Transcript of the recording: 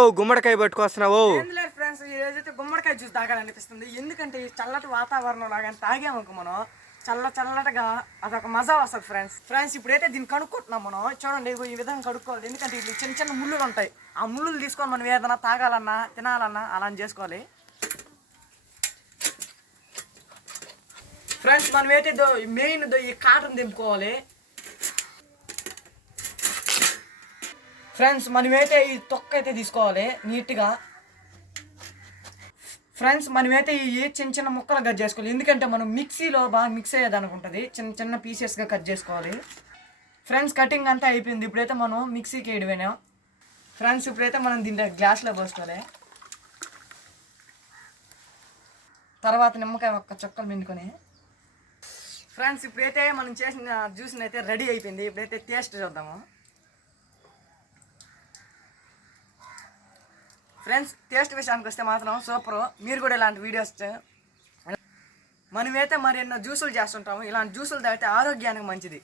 గుమ్మడికాయ పట్టుకొస్తున్నావు? ఫ్రెండ్స్ ఏదైతే గుమ్మడికాయ జ్యూస్ తాగాలనిపిస్తుంది. ఎందుకంటే ఈ చల్లటి వాతావరణం లాగా తాగామనుకో మనం చల్లటగా అదొక మజా వస్తుంది ఫ్రెండ్స్. ఇప్పుడైతే దీన్ని కడుక్కుంటున్నాం మనం. చూడండి ఈ విధంగా కడుక్కోవాలి. ఎందుకంటే ఇట్లా చిన్న చిన్న ముళ్ళులు ఉంటాయి. ఆ ముళ్ళులు తీసుకొని మనం ఏదైనా తాగాలన్నా తినాలన్నా అలా చేసుకోవాలి ఫ్రెండ్స్. మనం అయితే మెయిన్ ఈ కాటన్ దింపుకోవాలి ఫ్రెండ్స్. మనమైతే ఈ తొక్క అయితే తీసుకోవాలి నీట్గా ఫ్రెండ్స్. మనమైతే ఈ చిన్న చిన్న ముక్కలు కట్ చేసుకోవాలి. ఎందుకంటే మనం మిక్సీలో బాగా మిక్స్ అయ్యేది అనుకుంటుంది. చిన్న చిన్న పీసెస్గా కట్ చేసుకోవాలి ఫ్రెండ్స్. కటింగ్ అంతా అయిపోయింది. ఇప్పుడైతే మనం మిక్సీకి వేయడమేనా ఫ్రెండ్స్. ఇప్పుడైతే మనం దీంట్లో గ్లాస్లో పోసుకోవాలి. తర్వాత నిమ్మకాయ ఒక్క చుక్కలు పిండుకొని ఫ్రెండ్స్. ఇప్పుడైతే మనం చేసిన జ్యూస్ని అయితే రెడీ అయిపోయింది. ఇప్పుడైతే టేస్ట్ చూద్దాము ఫ్రెండ్స్. టేస్ట్ విషయానికి వస్తే మాత్రం సూపర్. మీరు కూడా ఇలాంటి వీడియోస్ మనమైతే మరి ఎన్నో జ్యూసులు చేస్తుంటాము. ఇలాంటి జ్యూసులు తాగితే ఆరోగ్యానికి మంచిది.